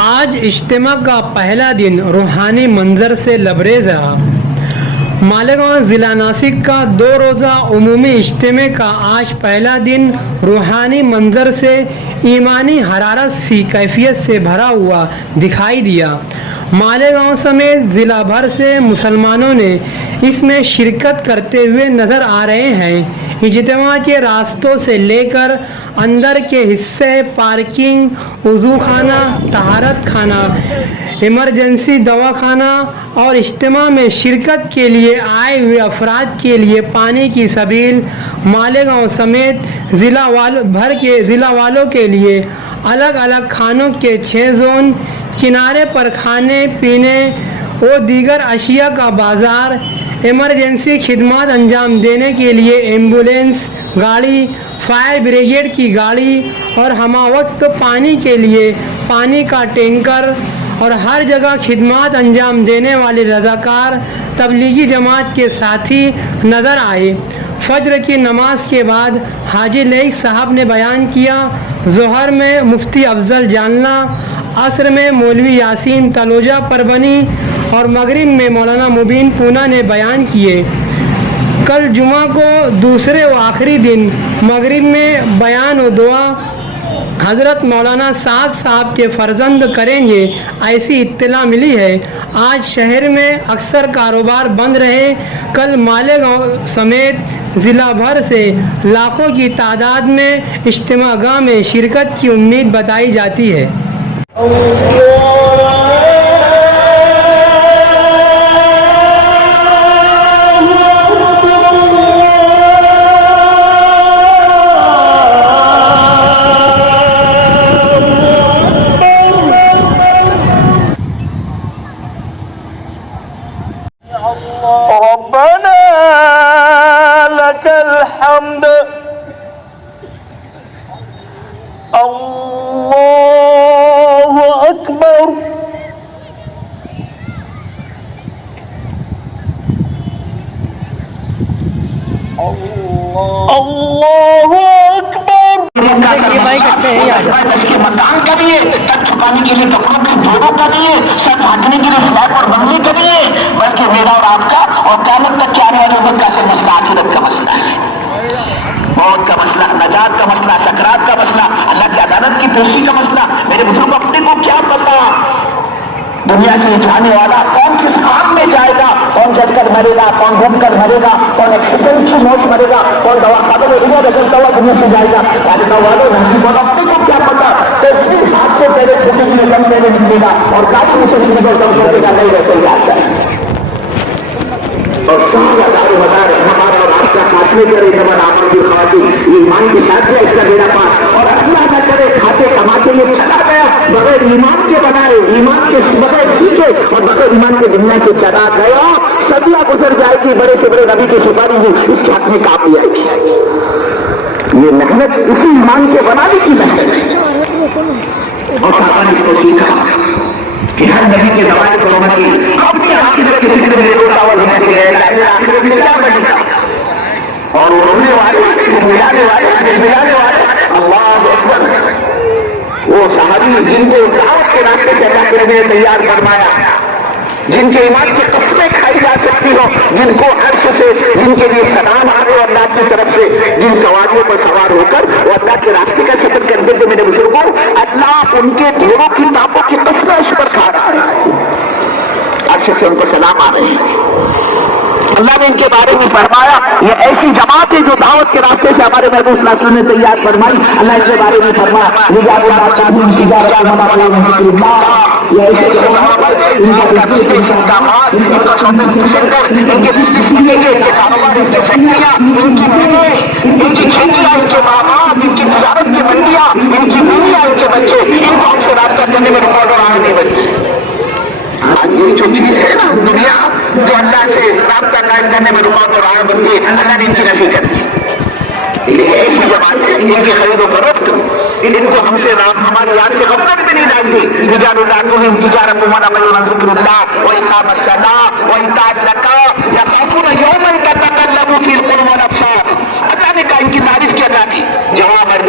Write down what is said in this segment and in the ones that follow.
آج اجتماع کا پہلا دن روحانی منظر سے لبریز رہا۔ مالیگاؤں ضلع ناسک کا 2 روزہ عمومی اجتماع کا آج پہلا دن روحانی منظر سے ایمانی حرارت سی کیفیت سے بھرا ہوا دکھائی دیا۔ مالیگاؤں سمیت ضلع بھر سے مسلمانوں نے اس میں شرکت کرتے ہوئے نظر آ رہے ہیں۔ اجتماع کے راستوں سے لے کر اندر کے حصے، پارکنگ، وضو خانہ، طہارت خانہ، ایمرجنسی دواخانہ اور اجتماع میں شرکت کے لیے آئے ہوئے افراد کے لیے پانی کی سبیل، مالیگاؤں سمیت ضلع والوں کے لیے الگ الگ کھانوں کے 6 زون، کنارے پر کھانے پینے و دیگر اشیاء کا بازار، ایمرجنسی خدمات انجام دینے کے لیے ایمبولینس گاڑی، فائر بریگیڈ کی گاڑی اور ہمہ وقت پانی کے لیے پانی کا ٹینکر اور ہر جگہ خدمات انجام دینے والے رضاکار تبلیغی جماعت کے ساتھی نظر آئے۔ فجر کی نماز کے بعد حاجی لیث صاحب نے بیان کیا، ظہر میں مفتی افضل جانلہ، عصر میں مولوی یاسین تلوجہ پربنی اور مغرب میں مولانا مبین پونا نے بیان کیے۔ کل جمعہ کو دوسرے و آخری دن مغرب میں بیان و دعا حضرت مولانا سعد صاحب کے فرزند کریں گے، ایسی اطلاع ملی ہے۔ آج شہر میں اکثر کاروبار بند رہے۔ کل مالیگاؤں سمیت ضلع بھر سے لاکھوں کی تعداد میں اجتماع گاہ میں شرکت کی امید بتائی جاتی ہے۔ ربنا لك الحمد الله أكبر الله أكبر مکان کریے، تک چھپانے کے لیے کپڑوں کے جوڑوں کریے، سر ڈھانکنے کے لیے سلیب اور بنگلے کریے، بلکہ میرا اور آپ کا اور قیامت تک کے آنے والے امت کا مسئلہ آخرت کا مسئلہ ہے، موت کا مسئلہ، نجات کا مسئلہ، سکرات کا مسئلہ، اللہ کی عدالت کی پیشی کا مسئلہ۔ میرے بزرگ اپنے کو کیا پتا دنیا سے جانے والا کون کس کام میں جائے گا، کون جل کر مرے گا، کون ڈوب کر مرے گا، کون ایکسیڈنٹ کی موت مرے گا، کون دواخانوں میں ادھر رگڑتا ہوا دنیا سے جائے گا۔ اپنے کو کیا پتا تصویر ساتھ سے پہلے چھوٹے کے لیے دم پہلے نکلے گا اور کافی سے دم چھوٹے گا نہیں رہتے جاتا ہے اور سارا دار مدار ہمارا اور آپ کا خاتمے کرے جبن آمن کی خواتین ایمان کے ساتھ ہے اس کا میرا پاس، اور اللہ نہ کرے کھاتے کماتے یہ چلا گیا بغیر ایمان کے بنائے، ایمان کے بغیر سیکھے اور بغیر ایمان کے دنیا سے چلا گیا، صدیاں گزر جائے گی، بڑے سے بڑے نبی کی سفاری ہو اس کے ہاتھ میں کام لے آئے گی۔ یہ محنت اسی ایمان کے بنانے کی محنت ہے، اور صحابہ نے اس کو سیکھا کہ ہر نبی کے زمانے کو رونا کی اپنی آخرت کے ذکر میں روتاول ہونے سے گئے کہ آخرت میں کیا بنے گا، اور وہ رونے والے ملانے والے اللہ اکبر، وہ صحابی جن کو دعوت کے راستے سے اللہ کے نبی نے تیار فرمایا، جن کے ایمان کی قسمیں کھائی جا سکتی ہو، جن کو عرش سے جن کے لیے سلام آ رہے اللہ کی طرف سے، جن سواریوں پر سوار ہو کر وہ اللہ کے راستے کا سفر کرتے تھے، میرے بزرگوں اللہ ان کے ڈھیروں کی تاپوں کی قسمیں اس پر کھا رہا ہے، عرش سے ان کو سلام آ رہے ہیں۔ اللہ نے ان کے بارے میں فرمایا یہ ایسی جماعت ہے جو دعوت کے راستے سے ہمارے محبوب صلی اللہ علیہ وسلم نے تیار فرمائی، اللہ ان کے بارے میں فرمایا یہ ایسے ان کے بزنس ملیں گے، ان کے کاروبار، ان کی فیکٹریاں، ان کی ملیں، ان کی کھیتیاں، ان کے باغات، ان کی تجارت کی منڈیاں، ان کی بیویاں، ان کے بچے، ان کو ہم سے رابطہ کرنے میں رکاوٹ اور آنے نہیں بنتے۔ آج یہ جو چیز ہے نا دنیا جو اللہ سے رابطہ قائم کرنے میں رکاوٹ اور آنے بنتی ہے، اللہ نے ان کی نفی کر دی۔ یہ ایسی جماعت ہے ان کی خرید و فروخت ان کو ہم سے ہماری یاد سے غفلت بھی نہیں ڈالتی۔ رجال اللہ تجارت من ذکر اللہ وإقام الصلاة وإيتاء الزکاة یخافون یوما تتقلب فیہ القلوب والابصار۔ اللہ نے کہا ان کی تعریف کیا جاتی جواب مرد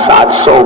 700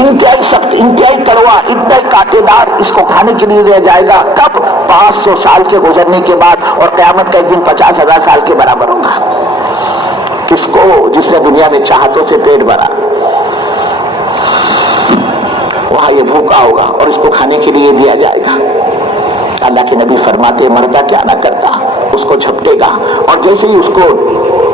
انتہائی سخت، انتہائی کڑوا، انتہائی کانٹےدار اس کو کھانے کے لیے دیا جائے گا. کب؟ 500 سال کے گزرنے کے بعد، اور قیامت کا ایک دن 50,000 سال کے برابر ہوگا. کس کو؟ جس نے دنیا میں چاہتوں سے پیٹ بھرا، وہاں یہ بھوکا ہوگا اور اس کو کھانے کے لیے دیا جائے گا. اللہ کے نبی فرماتے مردا کیا نہ کرتا، اس کو جھپٹے گا اور جیسے ہی اس کو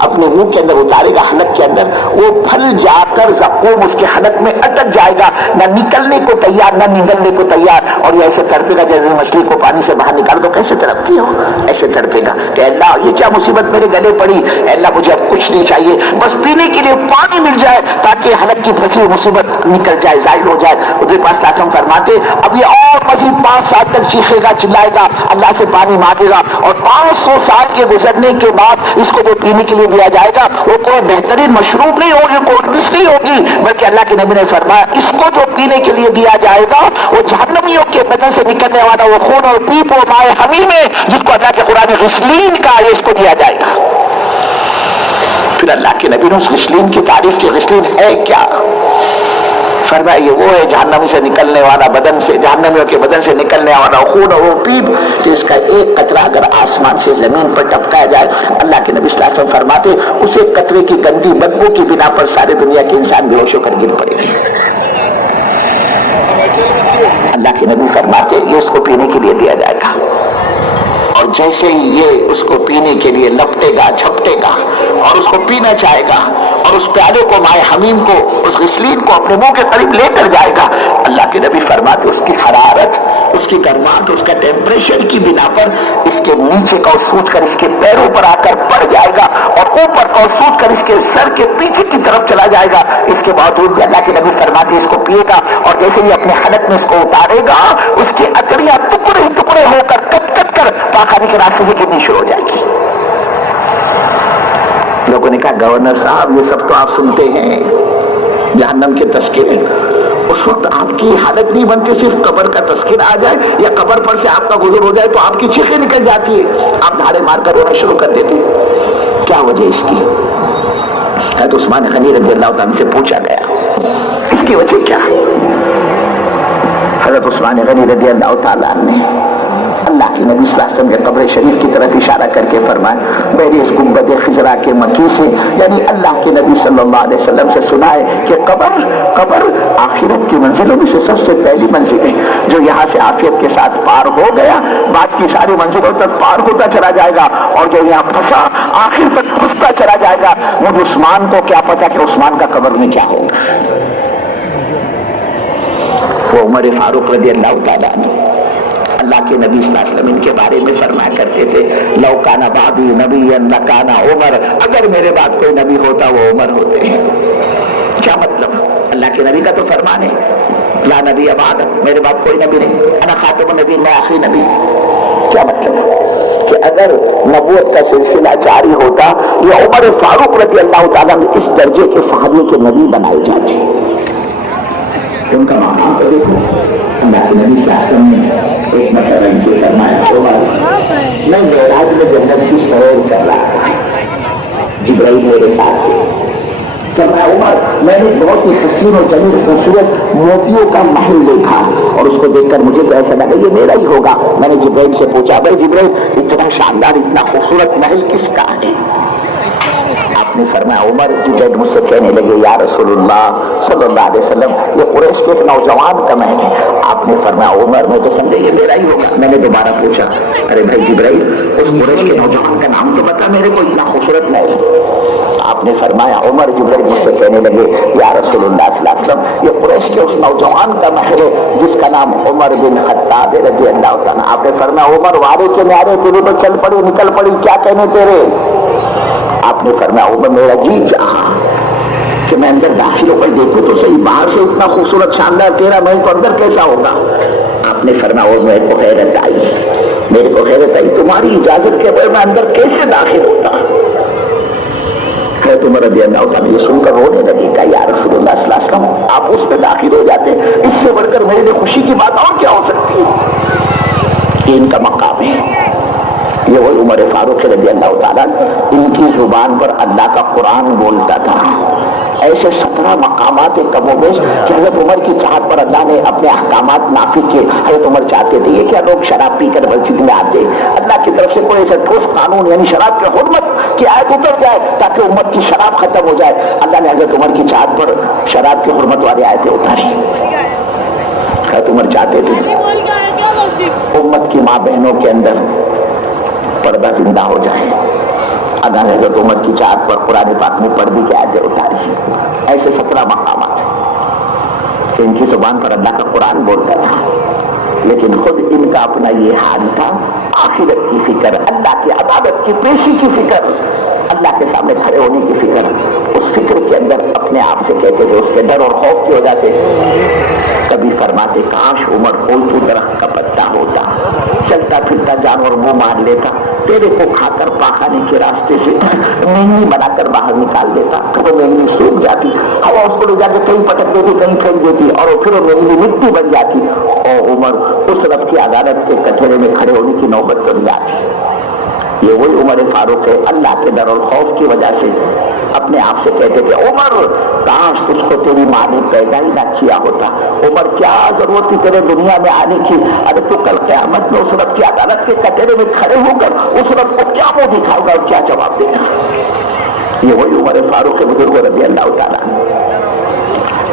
اپنے منہ کے اندر اتارے گا، حلق کے اندر، وہ پھل جا کر زقوم اس کے حلق میں اٹک جائے گا، نہ نکلنے کو تیار نہ نگلنے کو تیار. اور یہ ایسے تڑپے گا جیسے مچھلی کو پانی سے باہر نکال دو کیسے تڑپتی ہو، ایسے تڑپے گا کہ اللہ یہ کیا مصیبت میرے گلے پڑی، اے اللہ مجھے اب کچھ نہیں چاہیے، بس پینے کے لیے پانی مل جائے تاکہ حلق کی پھنسی ہوئی مصیبت نکل جائے، ظاہر ہو جائے. حضور پاک صلی اللہ علیہ وسلم فرماتے اب یہ اور مزید 5 سال تک چیخے گا، چلائے گا، اللہ سے پانی مانگے گا، اور 500 سال کے گزرنے کے بعد اس کو جو پینے کے لیے دیا جائے گا وہ کوئی بہترین مشروب نہیں ہوگی، کولڈ ڈرنکس نہیں ہوگی، بلکہ اللہ کے نبی نے فرمایا اس کو جو پینے کے لیے دیا جائے گا وہ جہنمیوں کے بدن سے نکلنے والا وہ خون اور پیپ و مائے حمیم ہے، جس کو اللہ کے قرآن میں غسلین کہا ہے، اس کو دیا جائے گا. پھر اللہ کے نبی نے اس غسلین کی تعریف کی. غسلین ہے کیا؟ فرمایا یہ وہ ہے جہنمی سے نکلنے والا بدن سے، جہنمیوں کے بدن سے نکلنے والا خون اور وہ پیپ، کہ اس کا ایک قطرہ اگر آسمان سے زمین پر ٹپکایا جائے، اللہ کے نبی صلی اللہ علیہ وسلم فرماتے اس ایک قطرے کی گندی بدبو کی بنا پر سارے دنیا کے انسان بے ہوش ہو کر گر پڑے گے. اللہ کے نبی فرماتے یہ اس کو پینے کے لیے دیا جائے گا، اور جیسے ہی یہ اس کو پینے کے لیے لپٹے گا، جھپٹے گا اور اس کو پینا چاہے گا، اور اس پیالے کو، مائے حمیم کو، اس غسلین کو اپنے منہ کے قریب لے کر جائے گا، اللہ کے نبی فرماتے اس کی حرارت، اس کی گرماہٹ، اس کا ٹیمپریچر کی بنا پر اس کے نیچے کا سوچ کر اس کے پیروں پر آ کر پڑ جائے گا، اور اوپر کا سوچ کر اس کے سر کے پیچھے کی طرف چلا جائے گا. اس کے باوجود بھی اللہ کے نبی فرماتے اس کو پیے گا، اور جیسے ہی اپنے حلق میں اس کو اتارے گا اس کی اتڑیاں ٹکڑے ٹکڑے ہو کر کٹ کٹ کر پاخانے کے راستے سے گرنی شروع ہو جائے گی. لوگوں نے کہا گورنر صاحب یہ سب تو آپ سنتے ہیں جہنم کے تذکرے، اس وقت آپ کی حالت نہیں بنتی، صرف قبر کا تذکرہ آ جائے یا قبر پر سے آپ کا گزر ہو جائے تو آپ کی چیخیں نکل جاتی ہے، آپ دھاڑے مار کر رونا شروع کر دیتے. کیا وجہ اس کی؟ حضرت عثمان غنی رضی اللہ تعالیٰ سے پوچھا گیا اس کی وجہ کیا؟ حضرت عثمان غنی رضی اللہ تعالیٰ نے اللہ کے نبی صلی اللہ علیہ وسلم کے قبر شریف کی طرف اشارہ کر کے فرمایا میری اس گنبد خضرا کے مکی سے، یعنی اللہ کے نبی صلی اللہ علیہ وسلم سے سنا ہے کہ قبر آخرت کی منزلوں میں سے سب سے پہلی منزل ہے، جو یہاں سے عافیت کے ساتھ پار ہو گیا بعد کی ساری منزلوں تک پار ہوتا چلا جائے گا، اور جو یہاں پھنسا آخر تک پھنستا چلا جائے گا. مجھے عثمان کو کیا پتا کہ عثمان کا قبر میں کیا ہوگا. وہ عمر فاروق رضی اللہ تعالیٰ عنہ، اللہ کے نبی صلی اللہ علیہ وسلم ان کے بارے میں فرمایا کرتے تھے لو کان بعدی نبی لکان عمر، اگر میرے بعد کوئی نبی ہوتا وہ عمر ہوتے ہیں. کیا مطلب؟ اللہ کے نبی کا تو فرمان ہے لا نبی بعد، میرے بعد کوئی نبی نہیں، انا خاتم النبی، میں آخری نبی. کیا مطلب؟ کہ اگر نبوت کا سلسلہ جاری ہوتا یہ عمر فاروق رضی اللہ تعالیٰ نے اس درجے کے صحابی کے نبی بنائے جاتے. ان کا مقام تو دیکھو. اللہ کے نبی صلی اللہ علیہ وسلم نے ایک مرتبہ ان سے فرمایا عمر میں معراج میں جنت کی سیر کر رہا تھا، جبرائیل میرے ساتھ تھے. فرمایا عمر میں نے بہت ہی حسین اور جمیل خوبصورت موتیوں کا محل دیکھا، اور اس کو دیکھ کر مجھے تو ایسا لگا یہ میرا ہی ہوگا. میں نے جبرائیل سے پوچھا بھائی جبرائیل اتنا شاندار اتنا خوبصورت محل کس کا ہے؟ آپ نے فرمایا عمر جبرائیل مجھ سے کہنے لگے یا رسول اللہ صلی اللہ علیہ وسلم یہ قریش کے ایک نوجوان کا محل ہے. آپ نے فرمایا عمر میں تو سمجھے یہ میرا ہی ہوگا. میں نے دوبارہ پوچھا ارے بھائی جبرائیل اس قریش کے نوجوان کا نام تو بتا میرے کو، اتنا خوبصورت محل. آپ نے فرمایا عمر جبرائیل مجھ سے کہنے لگے یا رسول اللہ صلی اللہ علیہ وسلم یہ قریش کے اس نوجوان کا محل ہے جس کا نام عمر بن خطاب رضی اللہ تعالیٰ. آپ نے فرمایا عمر وعدے کے نعرے تیرے تو چل پڑی نکل پڑی، کیا کہنے تیرے؟ آپ نے فرمایا عمر میرا جی چاہا کہ میں اندر داخل ہو کر دیکھوں تو صحیح، باہر سے اتنا خوبصورت شاندار تیرا محل تو اندر کیسا ہوگا؟ آپ نے فرمایا عمر میرے کو حیرت آئی، میرے کو حیرت آئی تمہاری اجازت کے بغیر میں اندر کیسے داخل ہوتا؟ عمر رضی اللہ تعالیٰ یہ سن کر رونے لگے کہ یا رسول اللہ صلی اللہ علیہ وسلم آپ اس پہ داخل ہو جاتے، اس سے بڑھ کر میرے لیے خوشی کی بات اور کیا ہو سکتی ہے؟ ان کا مقام ہے. یہ وہی عمر فاروق رضی اللہ تعالیٰ ان کی زبان پر اللہ کا قرآن بولتا تھا. ایسے 17 مقامات کموبیش کہ حضرت عمر کی چاہت پر اللہ نے اپنے احکامات نافذ کیے. حضرت عمر چاہتے تھے یہ کیا لوگ شراب پی کر مسجد میں آتے, اللہ کی طرف سے کوئی ایسا ٹھوس قانون یعنی شراب کی حرمت کی آیت اتر جائے تاکہ امت کی شراب ختم ہو جائے. اللہ نے حضرت عمر کی چاہت پر شراب کی حرمت والی آیتیں اتاری. حضرت عمر چاہتے تھے امت کی ماں بہنوں کے اندر پردہ زندہ ہو جائے. اللہ نے حضرت عمر کی چاہت پر قرآن پاک میں پردے کی آیتیں اتاری. ایسے 17 مقامات ہیں. ان کی زبان پر اللہ کا قرآن بولتا تھا لیکن خود ان کا اپنا یہ حال تھا, آخرت کی فکر, اللہ کی عدالت کی پیشی کی فکر, اللہ کے سامنے کھڑے ہونے کی فکر. اس فکر کے اندر اپنے آپ سے کہتے تھے, اس کے ڈر اور خوف کی وجہ سے کبھی فرماتے کاش عمر کوئی تو درخت کا پتا ہوتا, چلتا پھرتا جانور منہ مار لیتا, تیرے کو کھا کر پاخانے کے راستے سے مینگنی بنا کر باہر نکال دیتا. تو وہ مینگنی سوکھ جاتی, ہوا اس کو لے جا کے کہیں پٹک دیتی, کہیں پھینک دیتی, اور پھر وہ مینگنی مٹی بن جاتی. اور عمر اس رب کی عدالت کے کٹہرے میں کھڑے ہونے کی نوبت تو نہیں آتی. یہ وہی عمر فاروق ہے, اللہ کے ڈر اور خوف کی وجہ سے اپنے آپ سے کہتے تھے عمر کاش تجھ کو تیری ماں نے پیدا ہی نہ کیا ہوتا. عمر کیا ضرورت تھی تیرے دنیا میں آنے کی؟ ارے تو کل قیامت میں اس رب کی عدالت کے کٹہرے میں کھڑے ہو کر اس رب کو کیا منہ دکھاؤ گا اور کیا جواب دے گا؟ یہ وہی عمر فاروق بزرگ رضی اللہ تعالیٰ,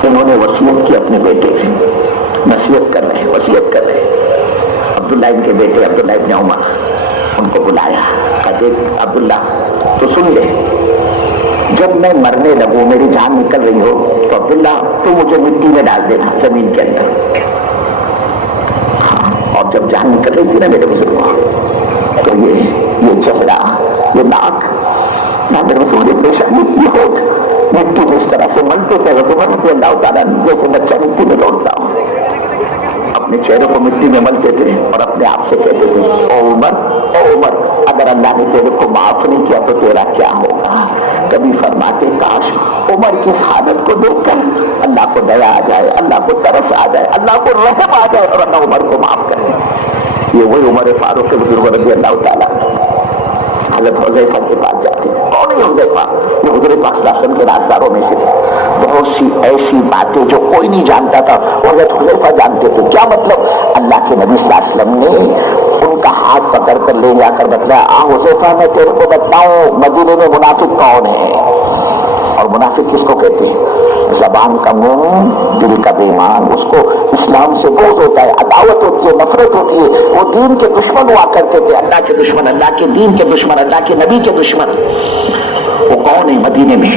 انہوں نے وصیت کی اپنے بیٹے سے, نصیحت کر رہے, وصیت کر رہے. عبداللہ ان کے بیٹے عبداللہ ابن عمر ان کو بلایا, دیکھ عبداللہ تو سن لے, جب میں مرنے لگوں میری جان نکل رہی ہو تو عبداللہ تو مجھے مٹی میں ڈال دینا زمین کے اندر. اور جب جان نکل رہی تھی نا میرے بزرگوں تو یہ چہرہ, یہ ناک, میرے بزرگ یہ ہوٹ مٹی میں اس طرح سے ملتے تھے تو رضی اللہ تعالیٰ جیسے بچہ مٹی میں لوٹتا ہو, اپنے چہرے کو مٹی میں ملتے تھے اور اپنے آپ سے کہتے تھے او عمر اگر اللہ نے تیرے کو معاف نہیں کیا تو تیرا کیا ہوگا؟ کبھی فرماتے کاش عمر کی اس حالت کو دیکھ کر اللہ کو دیا آ جائے, اللہ کو ترس آ جائے, اللہ کو رحم آ جائے اور اللہ عمر کو معاف کر دے. یہ وہی عمر فاروق کے بزرگ رضی اللہ تعالیٰ حضرت حذیفہ کے پاس جاتے ہیں. کون ہے حذیفہ؟ یہ حضور پاک صلی اللہ علیہ وسلم کے رازداروں میں سے بہت سی ایسی باتیں جو کوئی نہیں جانتا تھا وہ حضرت حذیفہ جانتے تھے. کیا مطلب؟ اللہ کے نبی صلی اللہ علیہ وسلم نے ان کا ہاتھ پکڑ کر لے جا کر بتلایا حذیفہ میں تیرے کو بتاؤں مدینے میں منافق کون ہے. اور منافق کس کو کہتے ہیں؟ زبان کا مومن دل کا بے ایمان. اس کو اسلام سے بغض ہوتا ہے, عداوت ہوتی ہے, نفرت ہوتی ہے. وہ دین کے دشمن ہوا کرتے تھے, اللہ کے دشمن, اللہ کے دین کے دشمن, اللہ کے نبی کے دشمن. وہ کون ہے مدینے میں؟